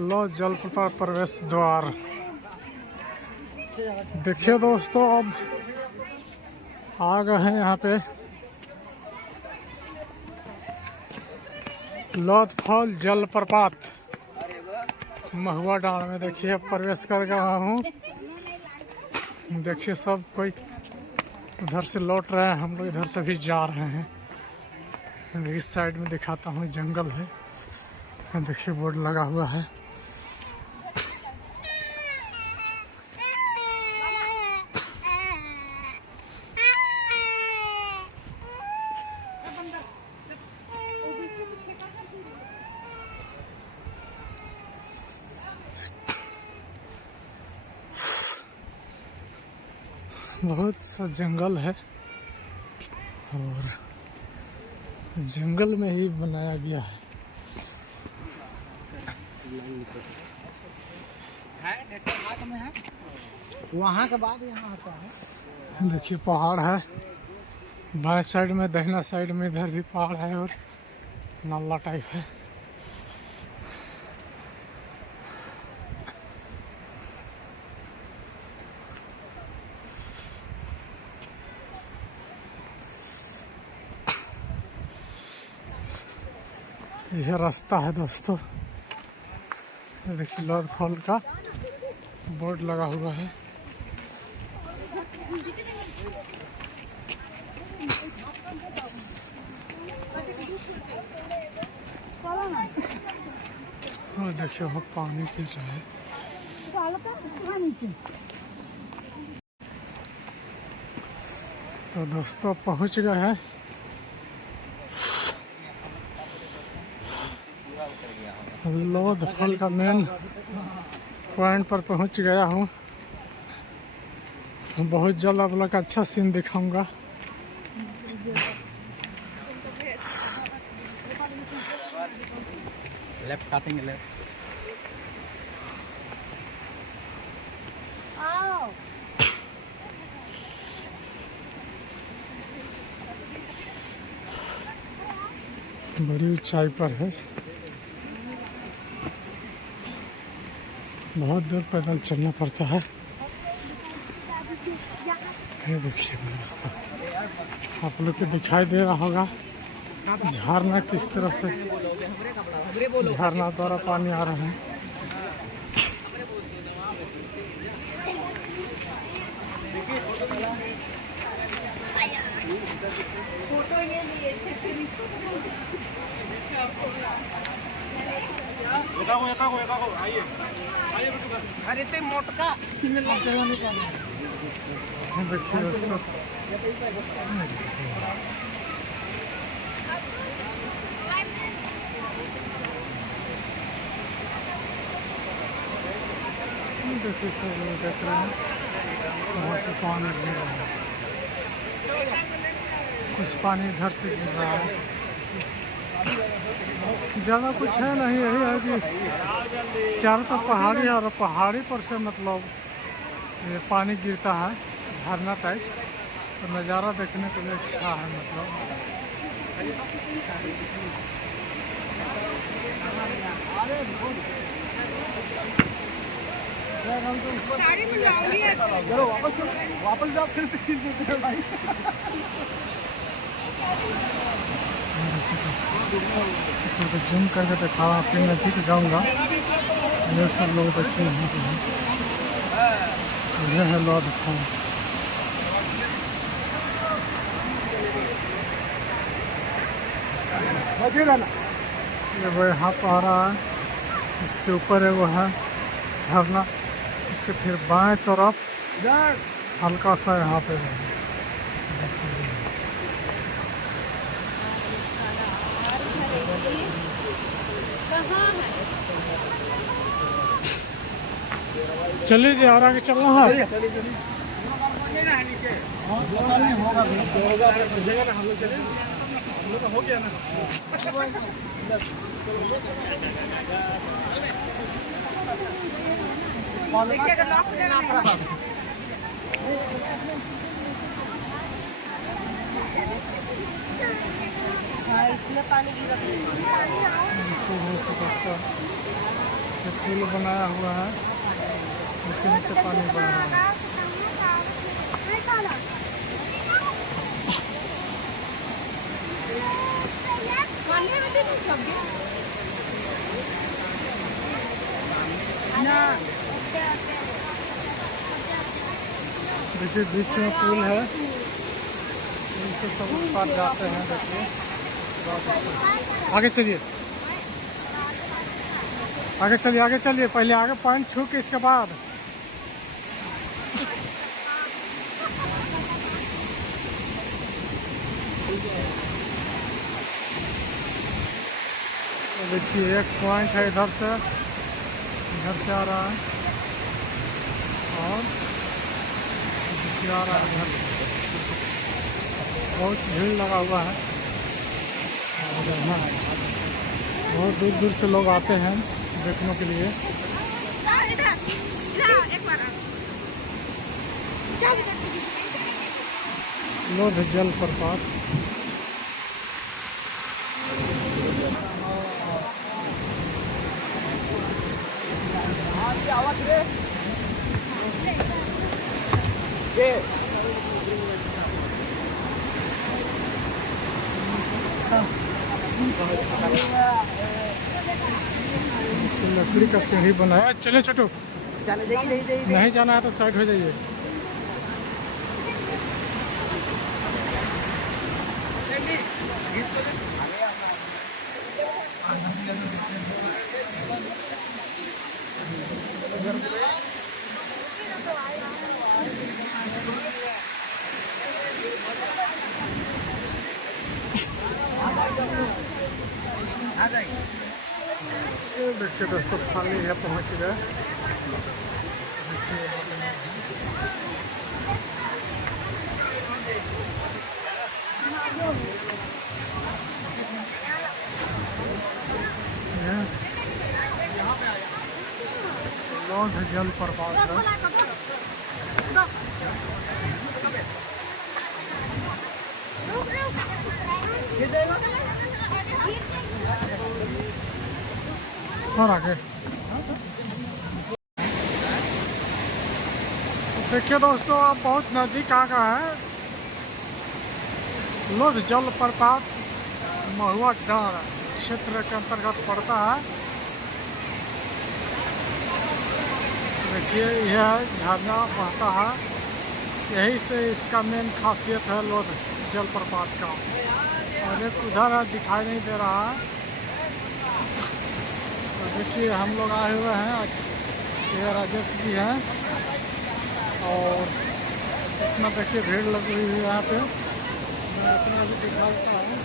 लो जलप्रपात प्रवेश द्वार। देखिए दोस्तों, अब आ गए हैं यहाँ पे लौथ फॉल जलप्रपात महुआ डांड में। देखिए अब प्रवेश कर गया हूँ। देखिए सब कोई उधर से लौट रहे हैं, हम लोग इधर से भी जा रहे हैं। इस साइड में दिखाता हूँ, जंगल है। देखिए बोर्ड लगा हुआ है। बहुत सा जंगल है और जंगल में ही बनाया गया है। वहाँ के बाद यहाँ आता है। देखिए पहाड़ है, बाएं साइड में, दाहिना साइड में इधर भी पहाड़ है और नाला टाइप है। यह रास्ता है दोस्तों। देखिए लौथ फॉल का बोर्ड लगा हुआ है। और देखिए वहाँ पानी गिर रहा है। तो दोस्तों पहुँच गए हैं लौथ फॉल का मेन पॉइंट पर पहुँच गया हूँ। बहुत जल्द आप लोग का अच्छा सीन दिखाऊंगा। लेफ्ट काटेंगे, लेफ्ट। बड़ी ऊंचाई पर है, बहुत दूर पैदल चलना पड़ता है। ये देखिए दोस्तों, आप लोग को दिखाई दे रहा होगा झरना किस तरह से, झरना द्वारा पानी आ रहा है। फोटो ये लिए थे। आइए अरे ते मोटका देखिए दोस्तों, देखिए सब लोग देख रहे हैं, वहाँ से पानी गिर रहा है, कुछ पानी इधर से गिर रहा है। ज़्यादा कुछ है नहीं, यही है कि चारों तरफ पहाड़ी है और पहाड़ी पर से मतलब ये पानी गिरता है झरना टाइप। तो नज़ारा देखने के लिए अच्छा है मतलब। चलो वापस जाओ फिर से भाई। तो जूम करके दिखा, फिर नज़दीक जाऊंगा। ये सब लोग देखिए यहाँ पे हैं। यह है लौथ फॉल। ये वो यहाँ पर आ रहा है, इसके ऊपर है वो है झरना। इसके फिर बाएं तरफ हल्का सा यहाँ पे है। चलिए जी, और आगे चलना है। हो गया ना। इसमें पानी गिरा। ये पुल बनाया हुआ है, नीचे नीचे पानी बह रहा है। देखिए बीच में पुल है, पुल से सब उस पार जाते हैं। देखिए आगे चलिए, आगे चलिए, आगे चलिए, पहले आगे पॉइंट छू के इसके बाद। तो देखिए एक पॉइंट है इधर से आ रहा है और इधर से आ रहा है। इधर बहुत भीड़ लगा हुआ है और यहाँ बहुत दूर दूर से लोग आते हैं देखने के लिए। लोध जलप्रपात। लकड़ी का सीढ़ी बनाया। चले छोटू, नहीं जाना है तो साइड हो जाइए। देखिए दोस्तों खाली है, पहुंच गए। लोध जलप्रपात है। और आगे देखिए दोस्तों, आप बहुत नज़दीक आ गए हैं। लोध जलप्रपात महुआ डांड क्षेत्र के अंतर्गत पड़ता है। देखिए यह झरना बहता है, यही से इसका मेन खासियत है लोध जलप्रपात का। और एक उधर है, दिखाई नहीं दे रहा है। तो देखिए हम लोग आए हुए हैं आज, ये राजेश जी हैं और इतना देखिए भीड़ लगी हुई है यहाँ पे। मैं इतना भी दिखाता हूँ।